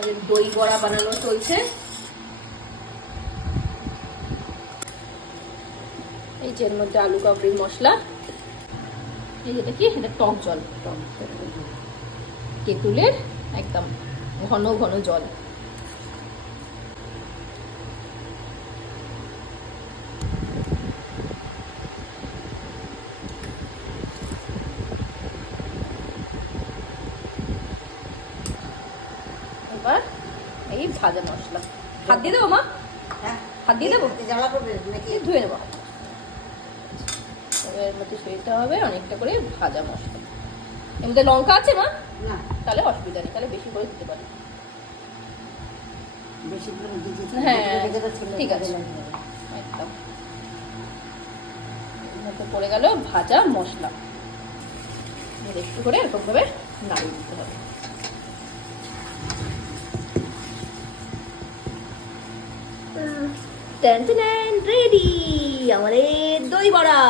আমাদের দই বড়া বানানো চলছে। এই যে এর মধ্যে আলু কাবলির মশলা, এই যেটা কি, এটা টক জল, তেঁতুলের একদম ঘন ঘন জল। এবার এই ভাজা মশলা হাত দিয়ে দেবো মা, হাত দিয়ে দেবো, ধুয়ে নেবো। এর মধ্যে দিতে হবে অনেকটা করে ভাজা মশলা। এর মধ্যে লঙ্কা আছে মা? না, তাহলে অসুবিধা নেই, তাহলে বেশি করে দিতে পারি। হ্যাঁ ঠিক আছে, একদম। এর মধ্যে পড়ে গেল ভাজা মশলা, একটু করে এরকম ভাবে নাড়িয়ে দিতে হবে। রেডি আমাদের দই বড়া।